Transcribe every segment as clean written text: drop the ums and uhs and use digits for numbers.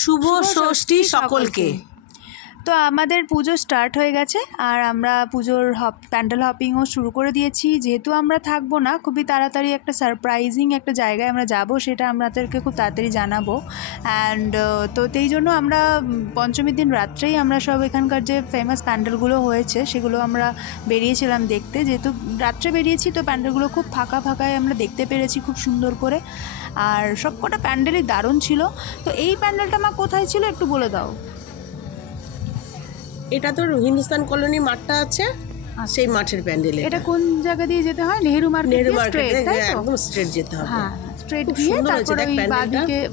শুভ ষষ্ঠী সকলকে। তো আমাদের পুজো স্টার্ট হয়ে গেছে আর আমরা পুজোর প্যান্ডেল হপিংও শুরু করে দিয়েছি। যেহেতু আমরা থাকবো না, খুবই তাড়াতাড়ি একটা সারপ্রাইজিং একটা জায়গায় আমরা যাব, সেটা আমাদেরকে খুব তাড়াতাড়ি জানাবো। অ্যান্ড তো সেই জন্য আমরা পঞ্চমীর দিন রাত্রেই আমরা সব এখানকার যে ফেমাস প্যান্ডেলগুলো হয়েছে সেগুলো আমরা বেরিয়েছিলাম দেখতে। যেহেতু রাত্রে বেরিয়েছি তো প্যান্ডেলগুলো খুব ফাঁকা ফাঁকায় আমরা দেখতে পেরেছি খুব সুন্দর করে, আর সবকটা প্যান্ডেলই দারুণ ছিল। তো এই প্যান্ডেলটা মা কোথায় ছিল একটু বলে দাও। এটা তো হিন্দুস্তান কলোনি মাঠটা আছে, সেই মাঠের প্যান্ডেল। এটা কোন জায়গা দিয়ে যেতে হয়? নেহেরু মার্কেট, একদম স্ট্রেট যেতে হবে। হ্যাঁ, স্ট্রেট গিয়ে তারপর ওই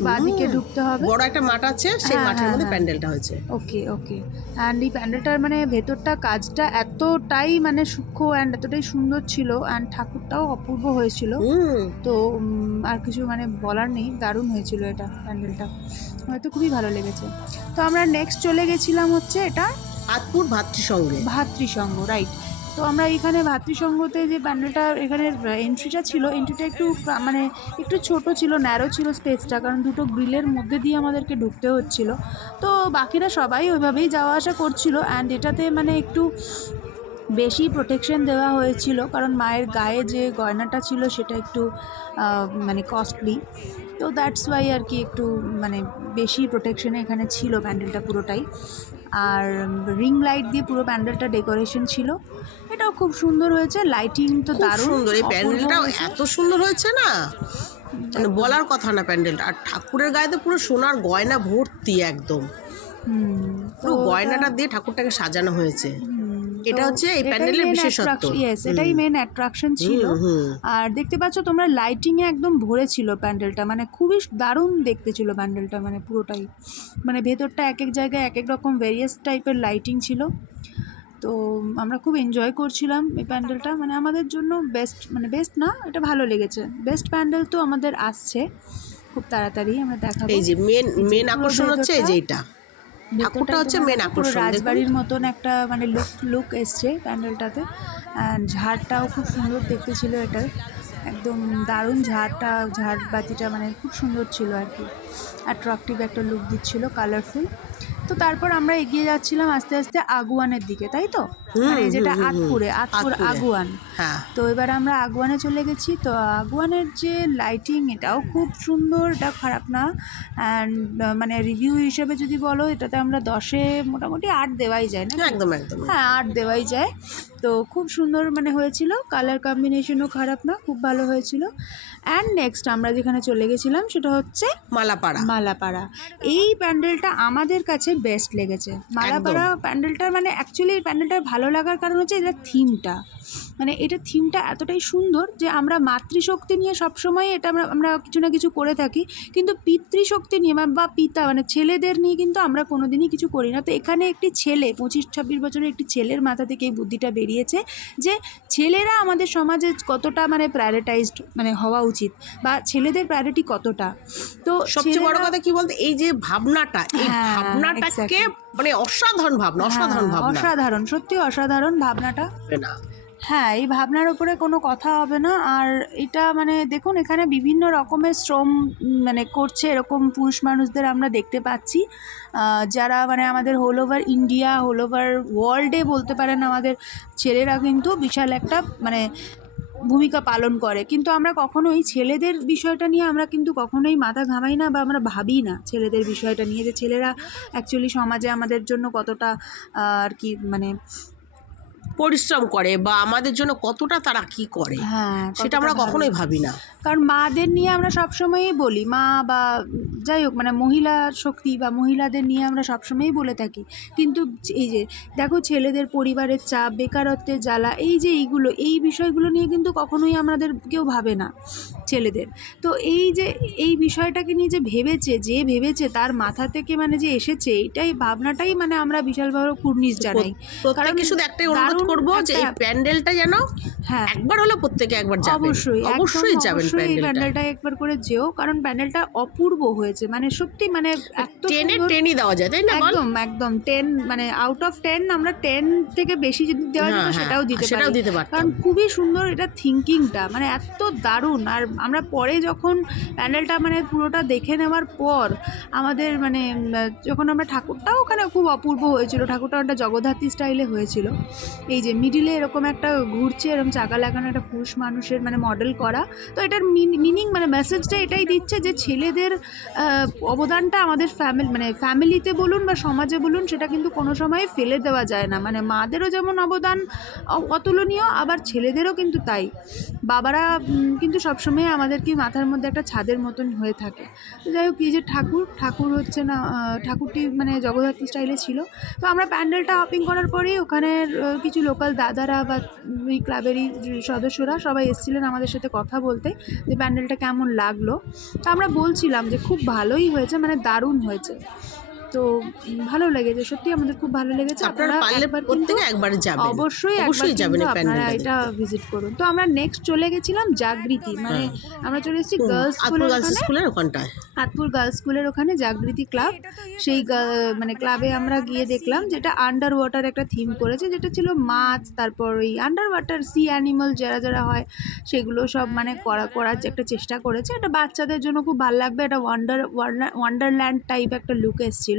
বাদিকে ঢুকতে হবে। বড় একটা মাঠ আছে, সেই মাঠের মধ্যে প্যান্ডেলটা হয়েছে। ওকে ওকে। অ্যান্ড এই প্যান্ডেলটার মানে ভেতরটা কাজটা এতটাই মানে সূক্ষ্ম অ্যান্ড এতটাই সুন্দর ছিল, অ্যান্ড ঠাকুরটাও অপূর্ব হয়েছিল। তো আর কিছু মানে বলার নেই, দারুণ হয়েছিল এটা প্যান্ডেলটা, হয়তো খুবই ভালো লেগেছে। তো আমরা নেক্সট চলে গেছিলাম হচ্ছে এটা আতপুর ভাতৃসংঘ, রাইট। তো আমরা এখানে ভাতৃসংঘতে যে প্যান্ডেলটা এখানে এন্ট্রিটা ছিল, এন্ট্রিটা একটু মানে একটু ছোট ছিল, ন্যারো ছিল স্পেসটা, কারণ দুটো গ্রিলের মধ্যে দিয়ে আমাদেরকে ঢুকতে হচ্ছিল। তো বাকিরা সবাই ওইভাবেই যাওয়া আসা করছিল, অ্যান্ড এটাতে মানে একটু বেশি প্রোটেকশন দেওয়া হয়েছিল, কারণ মায়ের গায়ে যে গয়নাটা ছিল সেটা একটু মানে কস্টলি। তো দ্যাটস ওয়াই আর কি একটু মানে বেশি প্রোটেকশনে এখানে ছিল প্যান্ডেলটা পুরোটাই। আর রিং লাইট দিয়ে পুরো প্যান্ডেলটা ডেকোরেশন ছিল, এটাও খুব সুন্দর হয়েছে। লাইটিং তো দারুণ সুন্দর, এই প্যান্ডেলটাও এত সুন্দর হয়েছে না, মানে বলার কথা না প্যান্ডেলটা। আর ঠাকুরের গায়ে তো পুরো সোনার গয়না ভর্তি একদম, পুরো গয়নাটা দিয়ে ঠাকুরটাকে সাজানো হয়েছে। এটা হচ্ছে এই প্যান্ডেলের বিশেষত্ব। ইয়েস, এটাই মেন অ্যাট্রাকশন ছিল। আর দেখতে পাচ্ছ তোমরা, লাইটিং এ একদম ভরে ছিল প্যান্ডেলটা, মানে খুবই দারুণ দেখতে ছিল প্যান্ডেলটা, মানে পুরোটাই মানে ভেতরটা এক এক জায়গায় এক এক রকম ভেরিয়াস টাইপের লাইটিং ছিল। তো আমরা খুব এনজয় করছিলাম এই প্যান্ডেলটা, মানে আমাদের জন্য বেস্ট, মানে বেস্ট না, এটা ভালো লেগেছে। বেস্ট প্যান্ডেল তো আমাদের আসছে খুব তাড়াতাড়ি, আমরা দেখাবো। এই যে মেন আকর্ষণ হচ্ছে এই যে এটা ঠাকুরটা হচ্ছে মেন আকর্ষণ। রাজবাড়ির মতন একটা মানে লুক এসছে প্যান্ডেলটাতে। ঝাড়টাও খুব সুন্দর দেখতে ছিল, এটার একদম দারুণ ঝাড়বাতিটা মানে খুব সুন্দর ছিল আর কি, অ্যাট্রাকটিভ একটা লুক দিচ্ছিল, কালারফুল। তো তারপর আমরা এগিয়ে যাচ্ছিলাম আস্তে আস্তে আগুয়ানের দিকে, তাই তো? মানে যেটা আতপুর আগুয়ান। তো এবার আমরা আগুয়ানে চলে গেছি। তো আগুয়ানের যে লাইটিং, এটাও খুব সুন্দর, এটা খারাপ না। অ্যান্ড মানে রিভিউ হিসেবে যদি বলো, এটাতে আমরা 10-এ মোটামুটি 8 দেওয়াই যায় না? একদম একদম, হ্যাঁ 8 দেওয়াই যায়। তো খুব সুন্দর মানে হয়েছিল, কালার কম্বিনেশনও খারাপ না, খুব ভালো হয়েছিল। অ্যান্ড নেক্সট আমরা যেখানে চলে গেছিলাম সেটা হচ্ছে মালাপাড়া। এই প্যান্ডেলটা আমাদের কাছে বেস্ট লেগেছে। মালাপাড়া প্যান্ডেলটা মানে অ্যাকচুয়ালি এই প্যান্ডেলটা ভালো লাগার কারণ হচ্ছে এটার থিমটা, মানে এটা থিমটা এতটাই সুন্দর যে আমরা মাতৃশক্তি নিয়ে সবসময় এটা আমরা কিছু না কিছু করে থাকি, কিন্তু পিতৃশক্তি নিয়ে বা পিতা মানে ছেলেদের নিয়ে কিন্তু আমরা কোনোদিনই কিছু করি না। তো এখানে একটি ছেলে, 25-26 বছরের একটি ছেলের মাথা থেকে এই বুদ্ধিটা বেরিয়েছে যে ছেলেরা আমাদের সমাজে কতটা মানে প্রায়োরিটাইজড মানে হওয়া উচিত, বা ছেলেদের প্রায়োরিটি কতটা। তো সবচেয়ে বড় কথা কি বলতে, এই যে ভাবনাটা, এই ভাবনাটাকে মানে অসাধারণ, সত্যি অসাধারণ ভাবনাটা। হ্যাঁ, এই ভাবনার ওপরে কোনো কথা হবে না। আর এটা মানে দেখুন, এখানে বিভিন্ন রকমের শ্রম মানে করছে এরকম পুরুষ মানুষদের আমরা দেখতে পাচ্ছি, যারা মানে আমাদের whole over India, whole over ওয়ার্ল্ডে বলতে পারেন, আমাদের ছেলেরা কিন্তু বিশাল একটা মানে ভূমিকা পালন করে। কিন্তু আমরা কখনোই ছেলেদের বিষয়টা নিয়ে আমরা কিন্তু কখনোই মাথা ঘামাই না, বা আমরা ভাবি না ছেলেদের বিষয়টা নিয়ে, যে ছেলেরা অ্যাকচুয়ালি সমাজে আমাদের জন্য কতটা আর কি মানে পরিশ্রম করে, বা আমাদের জন্য কতটা তারা কি করে, সেটা আমরা কখনোই ভাবি না। কারণ মাদের নিয়ে আমরা সবসময়ই বলি, মা বা যাই হোক মানে মহিলা শক্তি বা মহিলাদের নিয়ে আমরা সবসময়ই বলে থাকি, কিন্তু এই যে দেখো ছেলেদের পরিবারের চাপ, বেকারত্বের জ্বালা, এই যে এই বিষয়গুলো নিয়ে কিন্তু কখনোই আমাদের কেউ ভাবে না ছেলেদের। তো এই যে এই বিষয়টাকে নিয়ে যে ভেবেছে তার মাথা থেকে মানে যে এসেছে, এটাই ভাবনাটাই মানে আমরা বিশালভাবে কুর্নিশ জানাই। কারণ শুধু একটাই অনুরোধ করবো যে এই প্যান্ডেলটা যেন একবার হলো প্রত্যেকে একবার যাবেন, অবশ্যই যাবেন প্যান্ডেলটা একবার করে যেও, কারণ প্যান্ডেলটা অপূর্ব হয়েছে, মানে সত্যি মানে এত টেনই দেওয়া যায়, তাই না? একদম 10 মানে আউট অফ 10 আমরা 10 থেকে বেশি যদি দেওয়া যেত সেটাও দিতে পারি, কারণ খুবই সুন্দর এটা থিঙ্কিংটা, মানে এত দারুণ। আর আমরা পরে যখন প্যান্ডেলটা মানে পুরোটা দেখে নেওয়ার পর আমাদের মানে যখন আমরা ঠাকুরটাও ওখানে খুব অপূর্ব হয়েছিল, ঠাকুরটা একটা জগদ্ধাত্রী স্টাইলে হয়েছিল। এই যে মিডিলে এরকম একটা ঘুরছে, এরকম চাকা লাগানো একটা পুরুষ মানুষের মানে মডেল করা। তো এটার মিনিং মানে মেসেজটা এটাই দিচ্ছে যে ছেলেদের অবদানটা আমাদের ফ্যামিলিতে বলুন বা সমাজে বলুন, সেটা কিন্তু কোনো সময় ফেলে দেওয়া যায় না। মানে মাদেরও যেমন অবদান অতুলনীয়, আবার ছেলেদেরও কিন্তু তাই। বাবারা কিন্তু সবসময় আমাদেরকে মাথার মধ্যে একটা ছাদের মতন হয়ে থাকে। তো যাই হোক, এই যে ঠাকুর হচ্ছে না, ঠাকুরটি মানে জগদ্ধাত্রী স্টাইলে ছিল। তো আমরা প্যান্ডেলটা হপিং করার পরেই ওখানের কিছু লোকাল দাদারা বা ওই ক্লাবেরই সদস্যরা সবাই এসেছিলেন আমাদের সাথে কথা বলতে, যে প্যান্ডেলটা কেমন লাগলো। তো আমরা বলছিলাম যে খুব ভালোই হয়েছে, মানে দারুণ হয়েছে। তো ভালো লেগেছে, সত্যি আমাদের খুব ভালো লেগেছে। আপনারা পারলে প্রত্যেকে একবার যাবেন, অবশ্যই যাবেন এই আপনারা প্যান্ডেলটা এটা ভিজিট করুন। তো আমরা নেক্সট চলে গেছিলাম জাগৃতি, মানে আমরা চলে এসেছি গার্লস স্কুলের ওখানটায়, আতপুর গার্লস স্কুলের ওখানে জাগৃতি ক্লাব। সেই মানে ক্লাবে আমরা গিয়ে দেখলাম যেটা আন্ডার ওয়াটার একটা থিম করেছে, যেটা ছিল মাছ, তারপর ওই আন্ডার ওয়াটার সি অ্যানিমাল যারা হয় সেগুলো সব মানে করার যে একটা চেষ্টা করেছে। এটা বাচ্চাদের জন্য খুব ভালো লাগবে, এটা ওয়ান্ডারল্যান্ড টাইপ একটা লুক এসেছিলো।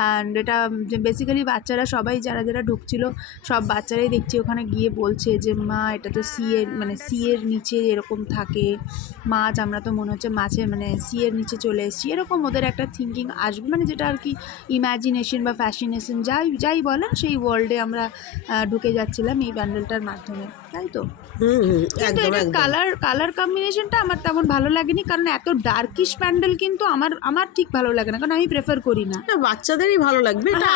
অ্যান্ড এটা যে বেসিক্যালি বাচ্চারা সবাই যারা ঢুকছিল সব বাচ্চারাই দেখছি ওখানে গিয়ে বলছে যে মা এটা তো সি এর নিচে এরকম থাকে মাছ, আমরা তো মনে হচ্ছে মাছের মানে সি এর নিচে চলে এসেছি, এরকম ওদের একটা থিঙ্কিং আসবে, মানে যেটা আর কি ইম্যাজিনেশন বা ফ্যাসিনেশন যাই বলেন, সেই ওয়ার্ল্ডে আমরা ঢুকে যাচ্ছিলাম এই প্যান্ডেলটার মাধ্যমে, তাই তো। কিন্তু এটা কালার কম্বিনেশনটা আমার তেমন ভালো লাগেনি, কারণ এত ডার্কিশ প্যান্ডেল কিন্তু আমার ঠিক ভালো লাগে না, কারণ আমি প্রেফার করি না। বাচ্চাদেরই ভালো লাগবে, এটা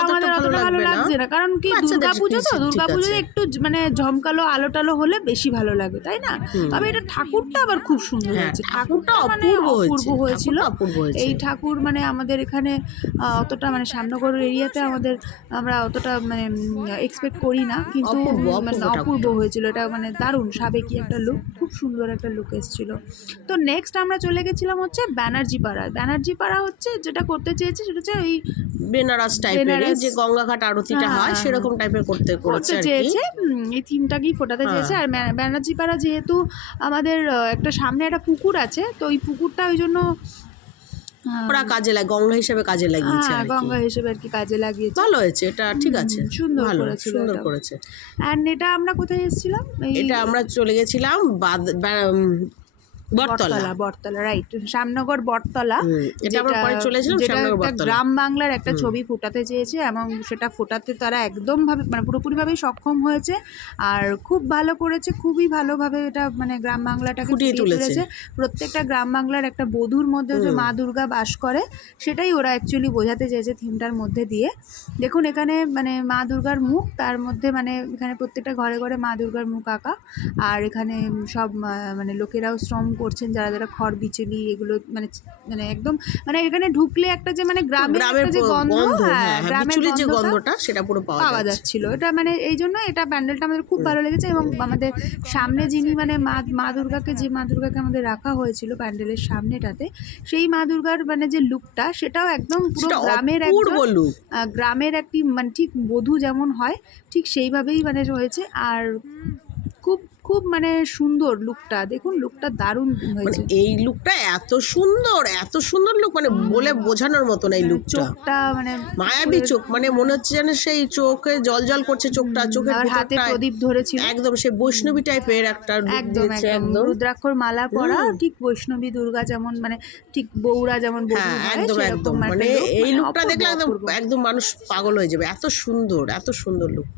আমাদের অতটা ভালো লাগছে না, কারণ কি দুর্গাপুজো একটু মানে ঝমকালো আলো টালো হলে বেশি ভালো লাগে, তাই না। তবে এটা ঠাকুরটা আবার খুব সুন্দর হয়েছে, ঠাকুরটা মানে অপূর্ব হয়েছিল। এই ঠাকুর মানে আমাদের এখানে অতটা মানে শ্যামনগর এরিয়াতে আমরা অতটা মানে এক্সপেক্ট করি না, কিন্তু মানে অপূর্ব হয়েছিল এটা, মানে দারুণ সাবেকি একটা লুক, খুব সুন্দর একটা লুক এসেছিল। তো নেক্সট আমরা চলে গেছিলাম হচ্ছে ব্যানার্জি পাড়া হচ্ছে যেটা করতে চেয়েছে সেটা হচ্ছে ওই বেনারস টাইপের যে গঙ্গাঘাট আরতিটা হয় সেরকম টাইপের করতে চেয়েছে, এই থিমটাকেই ফোটাতে চেয়েছে। আর ব্যানার্জি পাড়া যেহেতু আমাদের একটা সামনে একটা পুকুর আছে, তো ওই পুকুরটা ওই জন্য ওরা কাজে লাগে, গঙ্গা হিসেবে কাজে লাগিয়েছে, গঙ্গা হিসেবে আর কি কাজে লাগিয়েছে। ভালো হয়েছে এটা, ঠিক আছে, সুন্দর করেছে। এন্ড এটা আমরা কোথায় এসেছিলাম, এটা আমরা চলে গেছিলাম বটতলা, রাইট, শ্যামনগর বটতলা। যেটা গ্রাম বাংলার একটা ছবি ফোটাতে চেয়েছে, এবং সেটা ফোটাতে তারা একদম ভাবে মানে পুরোপুরিভাবেই সক্ষম হয়েছে, আর খুব ভালো করেছে, খুবই ভালোভাবে এটা মানে গ্রাম বাংলাটাকে ফুটিয়ে তুলেছে। প্রত্যেকটা গ্রাম বাংলার একটা বধূর মধ্যে যে মা দুর্গা বাস করে, সেটাই ওরা অ্যাকচুয়ালি বোঝাতে চেয়েছে থিমটার মধ্যে দিয়ে। দেখুন এখানে মানে মা দুর্গার মুখ, তার মধ্যে মানে এখানে প্রত্যেকটা ঘরে ঘরে মা দুর্গার মুখ আঁকা, আর এখানে সব মানে লোকেরাও শ্রম করছেন, যারা খড় বিচুলি এগুলো মানে একদম মানে এখানে ঢুকলে একটা যে মানে গ্রামের যে গন্ধ, গ্রামের যে গন্ধটা সেটা পুরো পাওয়া যাচ্ছিল। এটা মানে এই জন্য এটা প্যান্ডেলটা আমাদের খুব ভালো লেগেছে। এবং আমাদের সামনে যিনি মানে মা দুর্গাকে আমাদের রাখা হয়েছিল প্যান্ডেলের সামনেটাতে, সেই মা দুর্গার মানে যে লুকটা, সেটাও একদম পুরো গ্রামের একটি মানে ঠিক বধূ যেমন হয় ঠিক সেইভাবেই মানে রয়েছে। আর খুব খুব মানে সুন্দর লুকটা, দেখুন লুকটা দারুণ হয়েছে। এই লুকটা এত সুন্দর লুক, মানে বলে বোঝানোর মতো না। এই লুকটা মানে মায়াবী চোখ, মানে মনে হচ্ছে যেন সেই চোখে জল করছে, চোখের হাতে প্রদীপ ধরেছিল, একদম সেই বৈষ্ণবী টাইপের একটা একদম রুদ্রাক্ষর মালা পরা, ঠিক বৈষ্ণবী দুর্গা যেমন মানে ঠিক বউরা যেমন একদম মানে এই লুকটা দেখলে একদম মানুষ পাগল হয়ে যাবে, এত সুন্দর লুকটা।